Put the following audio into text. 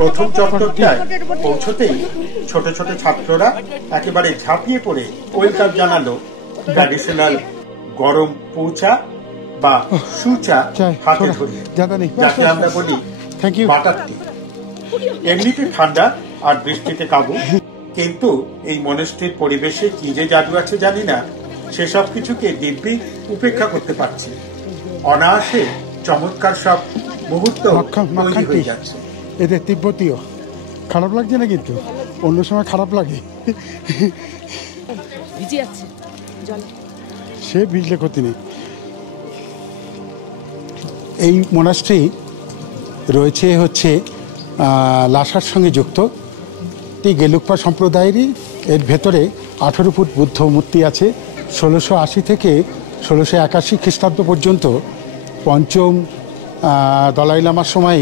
প্রথম চত্বরটায় পৌঁছতেই ছোট ছোট ছাত্ররা একেবারে ঝাঁপিয়ে পড়ে ওয়েলকাম জানালো ট্র্যাডিশনাল গরম পৌঁছা বা সুচা হাতে ধরিয়ে, যাকে আমরা বলি বাটার টি। এমনিতে ঠান্ডা আর বৃষ্টিতে কাবু, কিন্তু এই মনস্ট্রির পরিবেশে কি যে জাদু আছে জানি না, সেসব কিছুকে দিব্যি উপেক্ষা করতে পারছি। অনায়াসে চমৎকার সব মুহূর্ত তৈরি হয়ে যাচ্ছে। এদের তিব্বতীয় খারাপ লাগছে না, কিন্তু অন্য সময় খারাপ লাগে। সে ভিজলে ক্ষতি নেই। এই মনাস্ট্রি রয়েছে হচ্ছে লাসার সঙ্গে যুক্ত, এই গেলুকপা সম্প্রদায়েরই। এর ভেতরে 18 ফুট বুদ্ধ মূর্তি আছে। 1680 থেকে 1681 খ্রিস্টাব্দ পর্যন্ত পঞ্চম দলাই লামার সময়